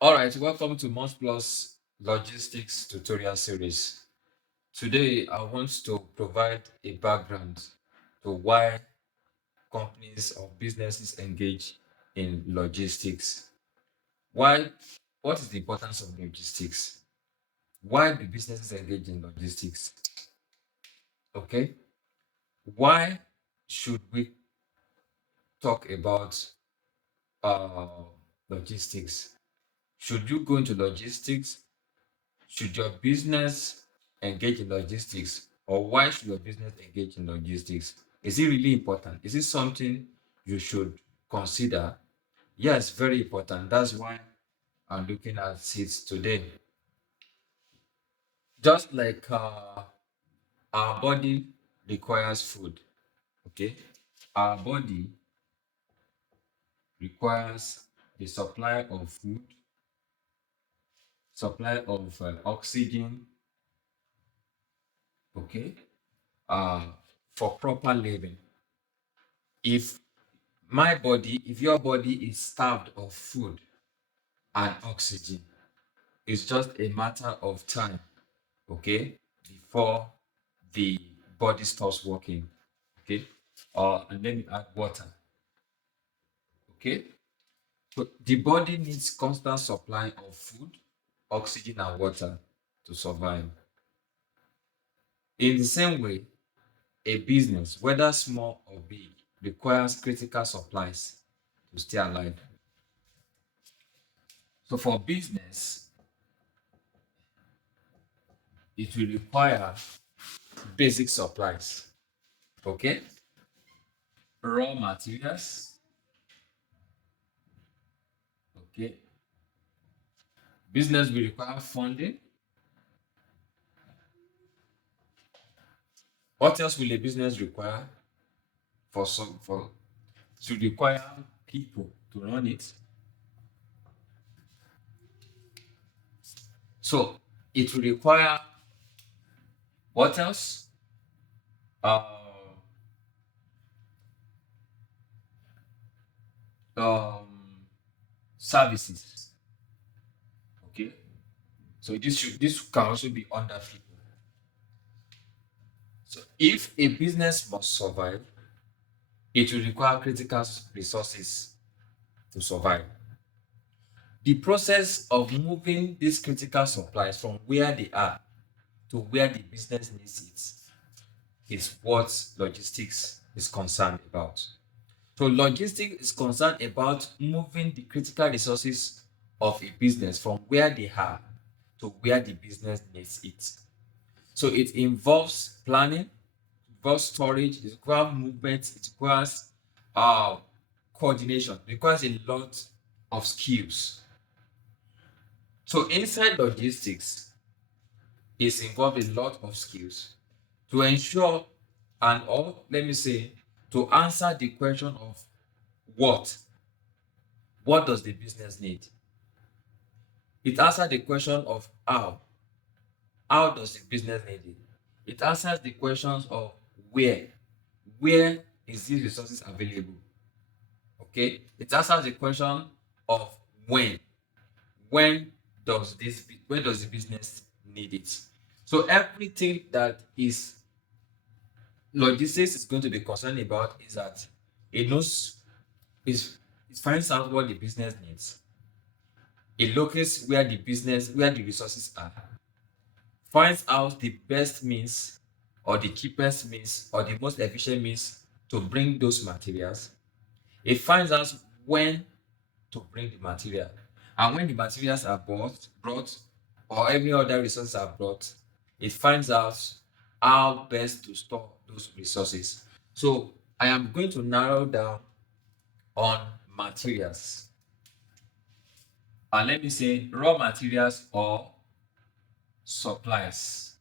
All right, welcome to Munch Plus Logistics Tutorial Series. Today, I want to provide a background to why companies or businesses engage in logistics. Why? What is the importance of logistics? Why do businesses engage in logistics? Okay. Why should we talk about uh, logistics? Should you go into logistics? Should your business engage in logistics, or why should your business engage in logistics? Is it really important? Is it something you should consider? Yes, very important. That's why I'm looking at it today. Just like our body requires food, okay? Our body requires the supply of food, supply of oxygen, okay? Uh, for proper living. If if your body is starved of food and oxygen, it's just a matter of time, okay, before the body stops working, okay. And then you add water, okay. So the body needs constant supply of food, oxygen, and water to survive. In the same way, a business, whether small or big, requires critical supplies to stay alive. So for business, it will require basic supplies, okay, raw materials, okay. Business will require funding. What else will a business require? For to require people to run it. So it will require what else? Uh, um, Services. Okay. So this can also be under people. So if a business must survive, it will require critical resources to survive. The process of moving these critical supplies from where they are to where the business needs it is what logistics is concerned about. So, logistics is concerned about moving the critical resources of a business from where they are to where the business needs it. So, it involves planning, it involves storage, it requires movement, it requires uh, coordination, it requires a lot of skills. So inside logistics is involved a lot of skills to ensure and or let me say to answer the question of what what does the business need. It answers the question of how does the business need it. It answers the questions of where where is these resources available, okay. It answers the question of when when when does the business need it. So everything that is logistics is going to be concerned about is that it knows is it finds out what the business needs. It locates where the resources are, finds out the best means or the cheapest means or the most efficient means to bring those materials. It finds out when to bring the material. And when the materials are brought, or any other resources are brought, it finds out how best to store those resources. So I am going to narrow down on materials. And let me say raw materials or supplies,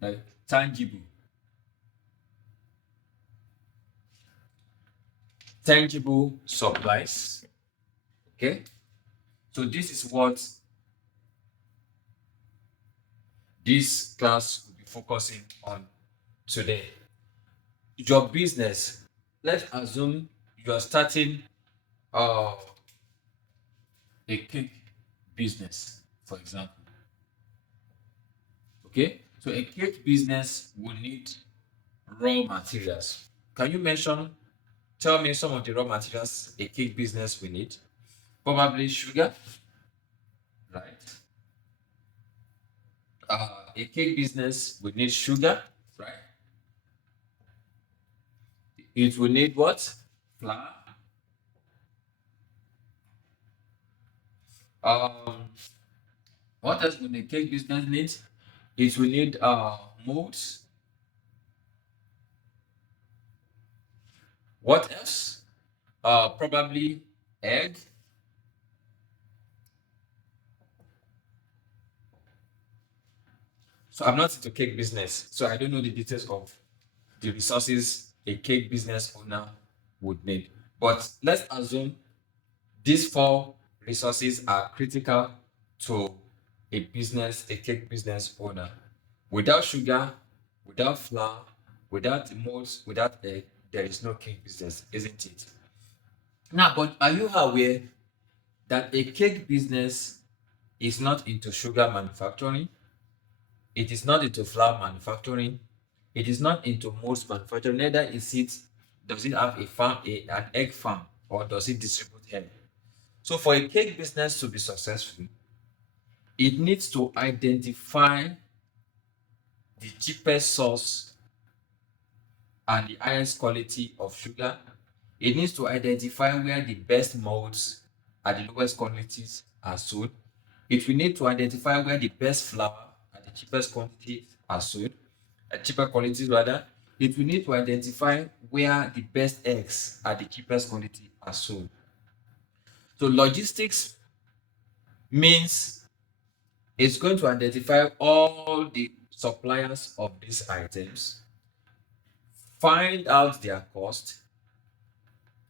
like tangible supplies. Okay. So this is what this class will be focusing on today. Your business, let's assume you are starting uh a cake business, for example. Okay, so a cake business will need raw materials. Can you tell me some of the raw materials a cake business will need? Probably sugar, right? A cake business will need sugar, right? It will need what? Flour. Um, what else will the cake business need? It will need molds. What else? Probably egg. So I'm not into cake business, so I don't know the details of the resources a cake business owner would need. But let's assume these four resources are critical to a cake business owner. Without sugar, without flour, without molds, without egg, there is no cake business, isn't it? Now, but are you aware that a cake business is not into sugar manufacturing? It is not into flour manufacturing. It is not into molds manufacturing. Neither does it have an egg farm, or does it distribute egg? So for a cake business to be successful, it needs to identify the cheapest source and the highest quality of sugar. It needs to identify where the best molds at the lowest quantities are sold. It will need to identify where the best flour at the cheapest quantities are sold, at cheaper qualities rather. It will need to identify where the best eggs at the cheapest quantity are sold. So logistics means it's going to identify all the suppliers of these items, find out their cost,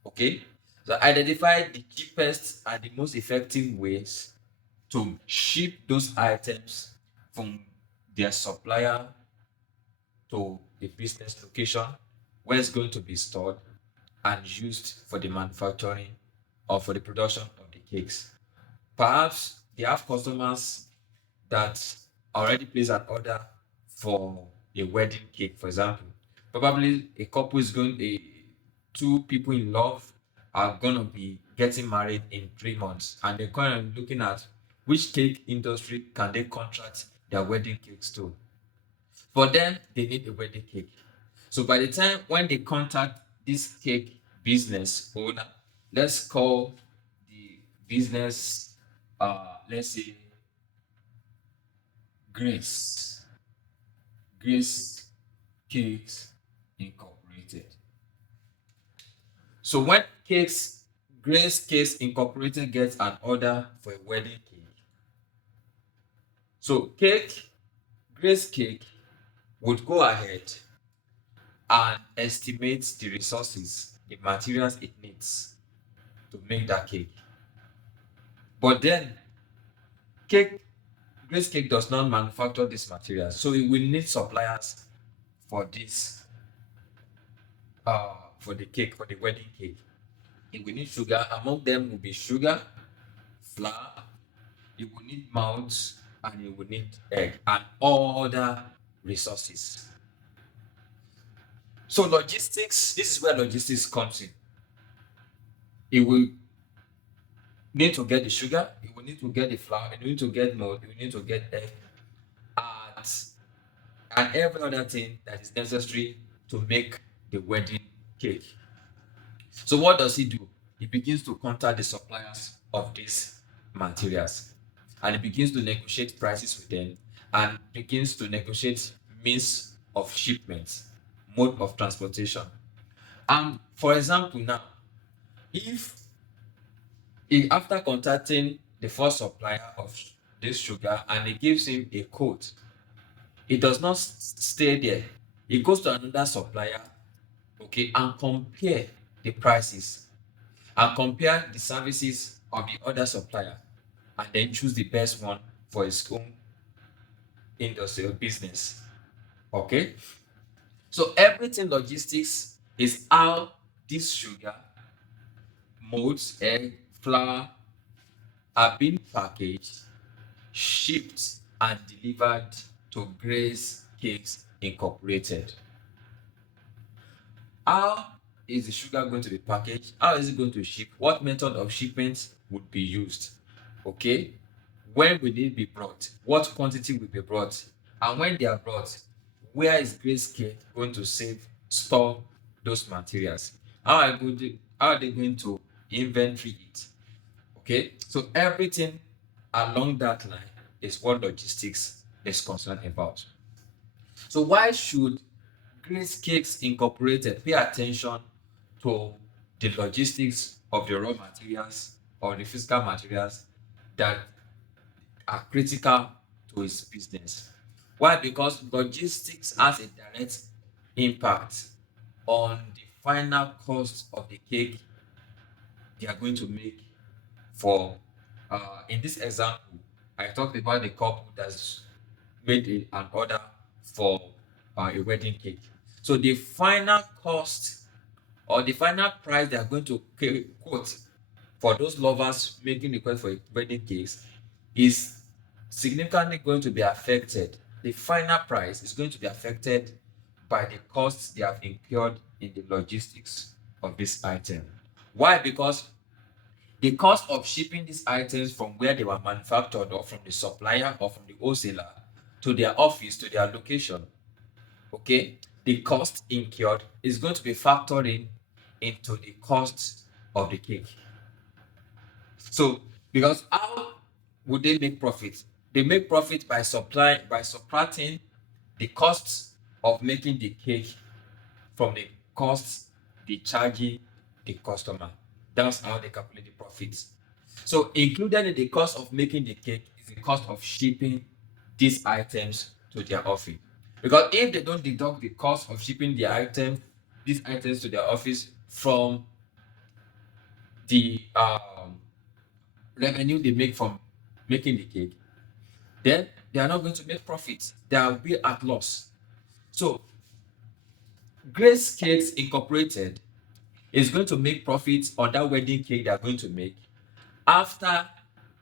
okay? So identify the cheapest and the most effective ways to ship those items from their supplier to the business location where it's going to be stored and used for the manufacturing or for the production of the cakes. Perhaps they have customers that already placed an order for a wedding cake, for example. Probably a couple is going, a two people in love are gonna be getting married in 3 months, and they're kind of looking at which cake industry can they contract their wedding cakes to. For them, they need a wedding cake. So by the time when they contact this cake business owner, let's call the business, let's say Grace, Grace Cakes Incorporated. So when Grace Cakes Incorporated gets an order for a wedding cake, so Grace Cake would go ahead and estimate the resources, the materials it needs to make that cake. But then cake Grace Cake does not manufacture these materials, so it will need suppliers for this, for the cake, for the wedding cake. It will need sugar. Among them will be sugar, flour, it will need molds, and it will need egg and other resources. So logistics, this is where logistics comes in. It will need to get the sugar, it will need to get the flour, it will need to get mold, it will need to get egg, and every other thing that is necessary to make the wedding cake. So what does he do? He begins to contact the suppliers of these materials, and he begins to negotiate prices with them, and begins to negotiate means of shipment, mode of transportation. And for example, now, if after contacting the first supplier of this sugar and he gives him a quote, he does not stay there. He goes to another supplier, okay, and compare the prices and compare the services of the other supplier, and then choose the best one for his own industrial business. Okay, so everything logistics is how this sugar, molds, egg, flour, are being packaged, shipped, and delivered to Grace Cakes Incorporated. How is the sugar going to be packaged? How is it going to ship? What method of shipment would be used? Okay. When will it be brought? What quantity will be brought? And when they are brought, where is Grace Cake going to store those materials? How are they going to inventory it? Okay. So everything along that line is what logistics is concerned about. So why should Grace Cakes Incorporated pay attention to the logistics of the raw materials or the physical materials that are critical to its business? Why? Because logistics has a direct impact on the final cost of the cake they are going to make for in this example, I talked about the couple that's made an order for a wedding cake. So the final cost or the final price they are going to quote for those lovers making request for a wedding cakes is significantly going to be affected. The final price is going to be affected by the costs they have incurred in the logistics of this item. Why? Because the cost of shipping these items from where they were manufactured or from the supplier or from the wholesaler to their office, to their location, okay, the cost incurred is going to be factored into the cost of the cake. So, because how would they make profit? They make profit by subtracting the costs of making the cake from the costs they charging the customer. That's how they calculate the profits. So included in the cost of making the cake is the cost of shipping these items to their office. Because if they don't deduct the cost of shipping these items to their office from the revenue they make from making the cake, then they are not going to make profit. They will be at loss. So Grace Cakes Incorporated is going to make profits on that wedding cake they are going to make after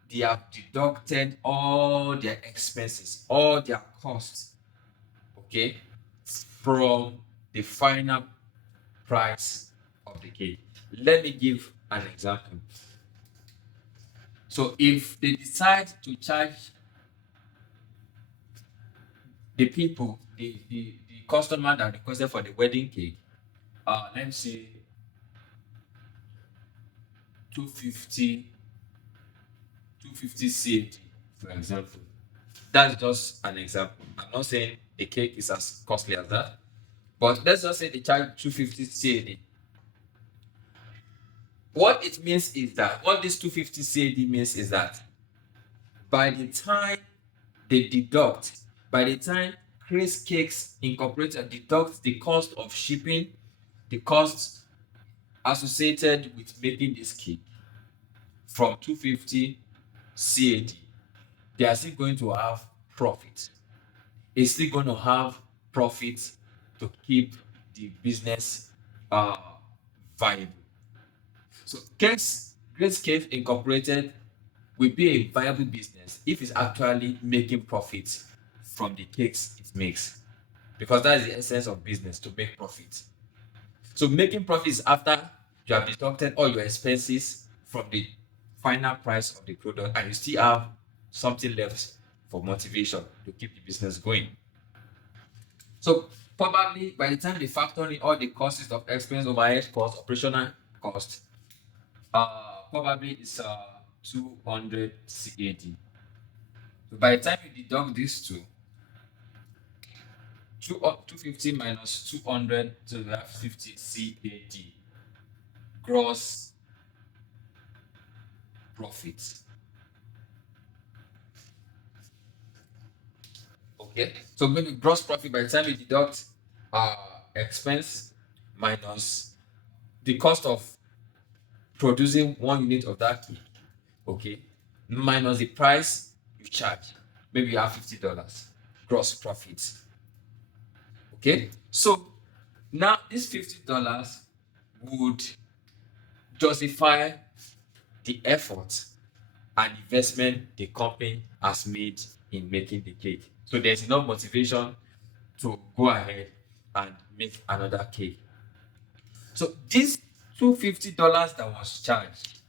they have deducted all their expenses, all their costs, okay, from the final price of the cake. Let me give an example. So if they decide to charge the people, the customer that requested for the wedding cake, let's say 250 CAD, for example. That's just an example. I'm not saying the cake is as costly as that, but let's just say they charge 250 CAD. What it means is that what this 250 CAD means is that by the time by the time Grace Cakes Incorporated deducts the cost of shipping, the costs associated with making this cake from 250 CAD, they are still going to have profit. It's still going to have profit to keep the business viable. So Grace Cakes Incorporated will be a viable business if it's actually making profit from the cakes it makes, because that's the essence of business, to make profit. So making profit is after you have deducted all your expenses from the final price of the product and you still have something left for motivation to keep the business going. So probably by the time they factor in all the costs of expense, overhead costs, operational costs, probably it's 200 CAD. So by the time you deduct these two, 250 minus 200, so we have 50 CAD gross profit. Okay, so maybe gross profit by the time you deduct expense minus the cost of producing 1 unit of that cake, okay, minus the price you charge, maybe you have $50 gross profit. Okay, so now this $50 would justify the effort and investment the company has made in making the cake. So there's enough motivation to go ahead and make another cake. So this $250 that was charged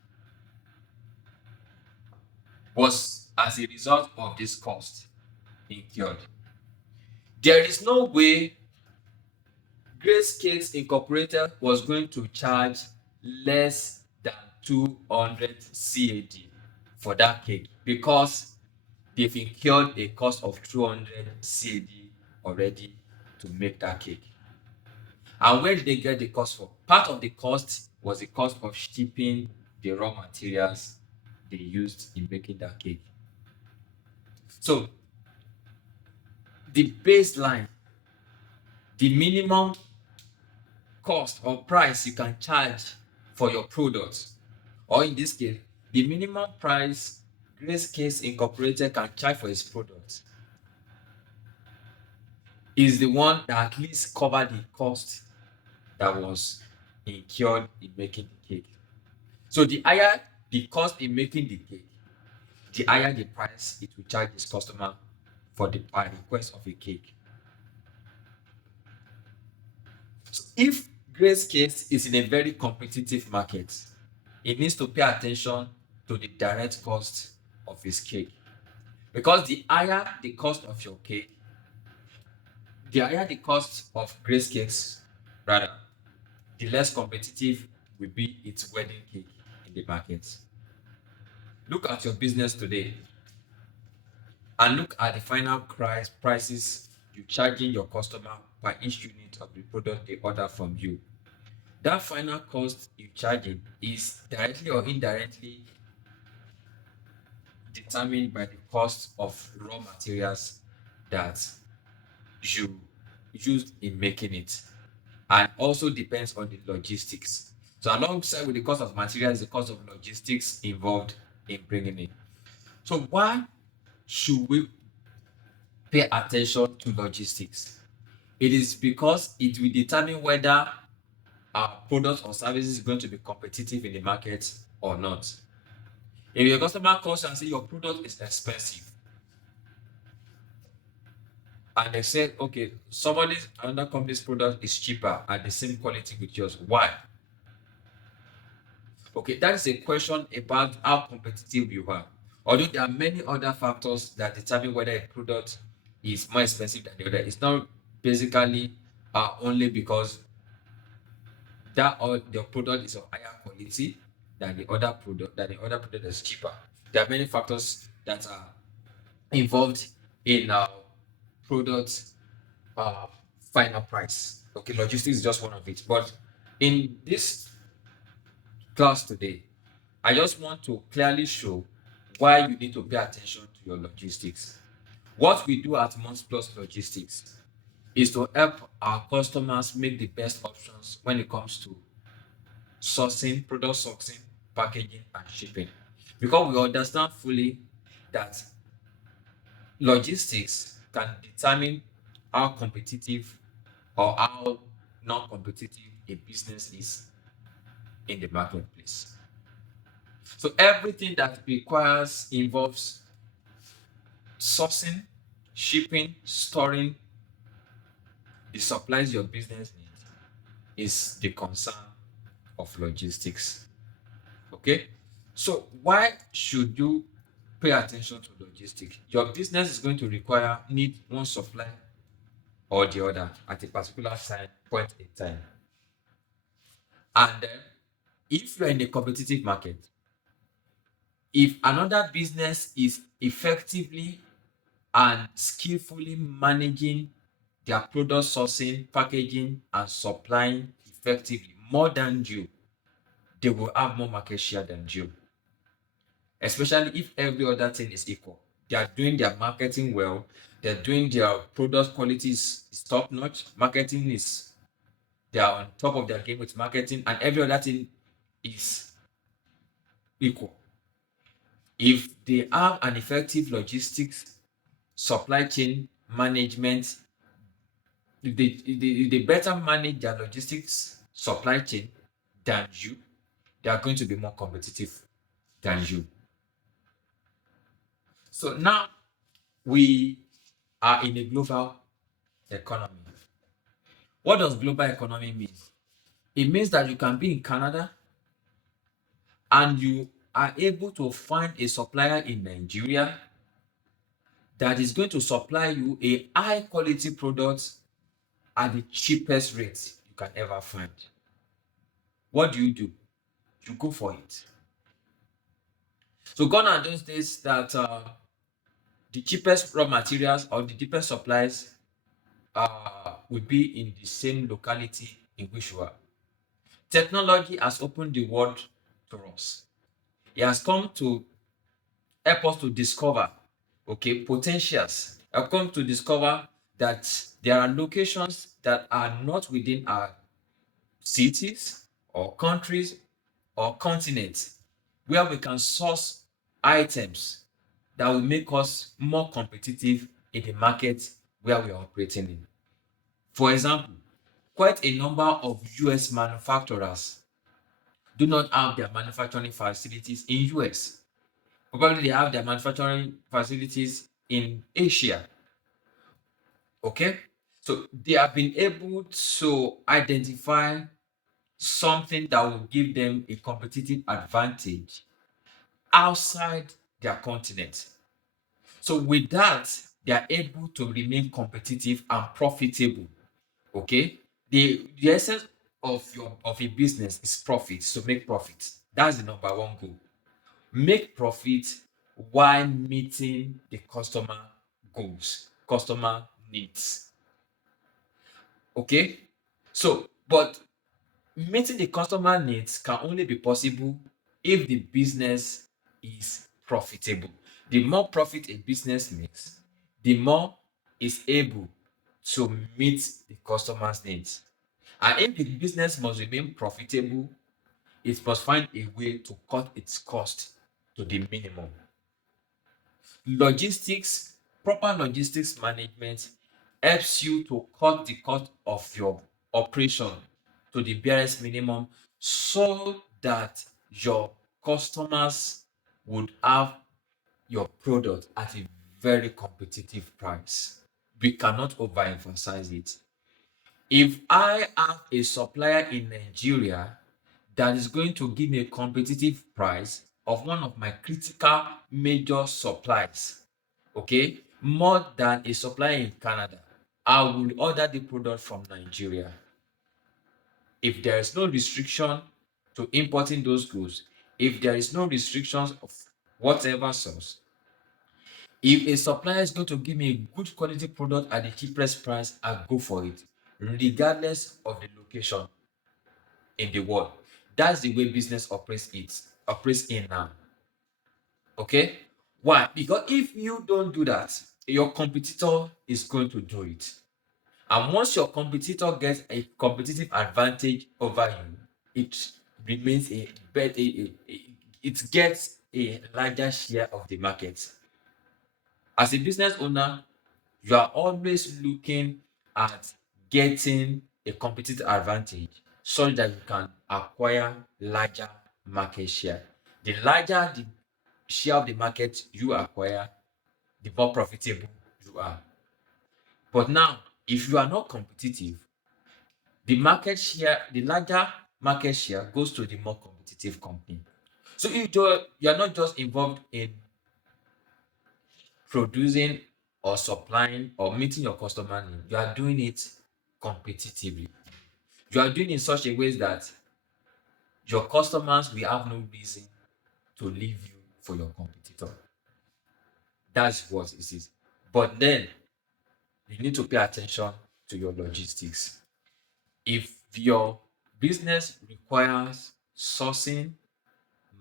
was as a result of this cost incurred. There is no way Grace Cakes Incorporated was going to charge less than 200 CAD for that cake because they've incurred a cost of 200 CAD already to make that cake. And where did they get the cost from? Part of the cost was the cost of shipping the raw materials they used in making that cake. So the baseline, the minimum cost or price you can charge for your product, or in this case, the minimum price Grace Cakes Incorporated can charge for its product is the one that at least covered the cost that was incurred in making the cake. So the higher the cost in making the cake, the higher the price it will charge its customer for the request of a cake. So if Grace Cakes is in a very competitive market, it needs to pay attention to the direct cost of its cake. Because the higher the cost of your cake, the higher the cost of Grace Cakes, rather, the less competitive will be its wedding cake in the market. Look at your business today and look at the final prices you charging your customer per each unit of the product they order from you. That final cost you charging is directly or indirectly determined by the cost of raw materials that you used in making it, and also depends on the logistics. So alongside with the cost of materials, the cost of logistics involved in bringing it. So why should we pay attention to logistics? It is because it will determine whether our product or service is going to be competitive in the market or not. If your customer calls and say your product is expensive, and they say, okay, another company's product is cheaper at the same quality with yours, why? Okay, that is a question about how competitive you are. Although there are many other factors that determine whether a product is more expensive than the other. It's not basically only because that or the product is of higher quality than the other product is cheaper. There are many factors that are involved in product final price. Okay, logistics is just one of it. But in this class today, I just want to clearly show why you need to pay attention to your logistics. What we do at Months Plus Logistics is to help our customers make the best options when it comes to product sourcing, packaging, and shipping. Because we understand fully that logistics can determine how competitive or how non-competitive a business is in the marketplace. So everything that involves sourcing, shipping, storing the supplies your business needs is the concern of logistics. Okay, so why should you pay attention to logistics? Your business is going to need one supply or the other at a particular point in time. And then, if you're in a competitive market, if another business is effectively and skillfully managing their product sourcing, packaging, and supplying effectively more than you, they will have more market share than you. Especially if every other thing is equal. They are doing their marketing well, they're doing their product quality is top notch, they are on top of their game with marketing, and every other thing is equal. If they have an effective logistics, supply chain management, if they better manage their logistics supply chain than you, they are going to be more competitive than you. So now we are in a global economy. What does global economy mean? It means that you can be in Canada and you are able to find a supplier in Nigeria that is going to supply you a high quality product at the cheapest rate you can ever find. What do? You go for it. So gone are those days that the cheapest raw materials or the cheapest supplies will be in the same locality in which you are. Technology has opened the world to us. It has come to help us to discover, okay, potentials. I've come to discover that there are locations that are not within our cities or countries or continents where we can source items that will make us more competitive in the market where we are operating in. For example, quite a number of US manufacturers do not have their manufacturing facilities in US. Probably they have their manufacturing facilities in Asia. Okay? So they have been able to identify something that will give them a competitive advantage outside their continent. So with that, they are able to remain competitive and profitable. Okay? The essence of a business is profit. So make profit. That's the number one goal. Make profit while meeting the customer goals, customer needs. Okay? So, but meeting the customer needs can only be possible if the business is profitable. The more profit a business makes, the more is able to meet the customer's needs. And if the business must remain profitable, it must find a way to cut its cost to the minimum. Logistics, proper logistics management helps you to cut the cost of your operation to the barest minimum so that your customers would have your product at a very competitive price. We cannot overemphasize it. If I have a supplier in Nigeria that is going to give me a competitive price of one of my critical major supplies, okay, more than a supplier in Canada, I will order the product from Nigeria. If there is no restriction to importing those goods, if there is no restrictions of whatever source, if a supplier is going to give me a good quality product at the cheapest price, I'll go for it, regardless of the location in the world. That's the way business operates in now. Okay? Why? Because if you don't do that, your competitor is going to do it. And once your competitor gets a competitive advantage over you, it remains it gets a larger share of the market. As a business owner, you are always looking at getting a competitive advantage so that you can acquire larger market share. The larger the share of the market you acquire, the more profitable you are. But now, if you are not competitive, the larger market share goes to the more competitive company. So you are not just involved in producing or supplying or meeting your customer need, you are doing it competitively. You are doing it in such a way that your customers will have no reason to leave you for your competitor. That's what it is. But then you need to pay attention to your logistics. If your business requires sourcing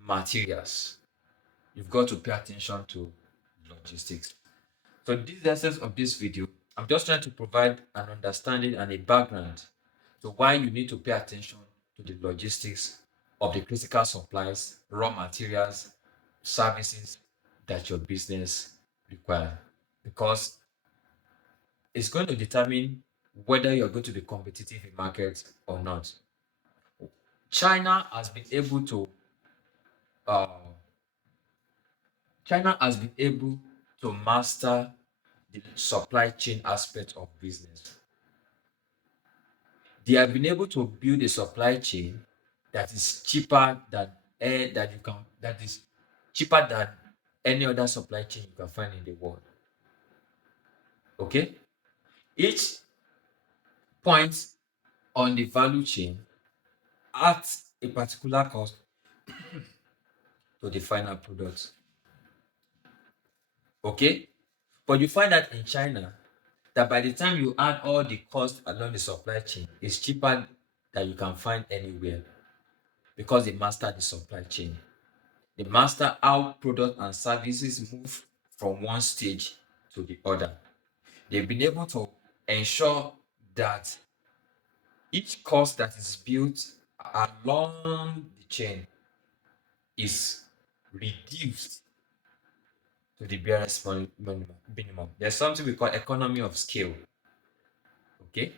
materials, you've got to pay attention to logistics. So this is the essence of this video. I'm just trying to provide an understanding and a background to why you need to pay attention to the logistics of the critical supplies, raw materials, services that your business requires. Because it's going to determine whether you're going to be competitive in market or not. China has been able to uh, China has been able to master the supply chain aspect of business. They have been able to build a supply chain that is cheaper than that is cheaper than any other supply chain you can find in the world. Okay? Each point on the value chain adds a particular cost to the final product. Okay? But you find that in China, that by the time you add all the costs along the supply chain, it's cheaper than you can find anywhere because they master the supply chain. They master how products and services move from one stage to the other. They've been able to ensure that each cost that is built along the chain is reduced to the barest minimum. There's something we call economy of scale. Okay?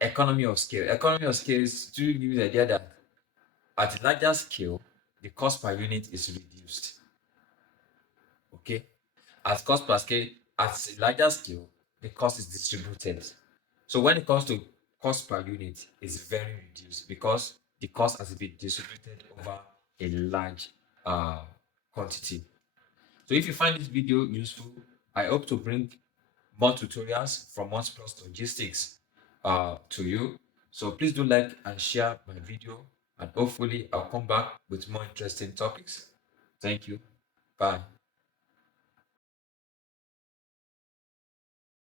Economy of scale. Economy of scale is to give you the idea that at a larger scale, the cost per unit is reduced. Okay? At cost per scale, at a larger scale, the cost is distributed. So when it comes to cost per unit, it's very reduced because the cost has been distributed over a large quantity. So if you find this video useful, I hope to bring more tutorials from OnePlus Logistics to you. So please do like and share my video, and hopefully I'll come back with more interesting topics. Thank you. Bye.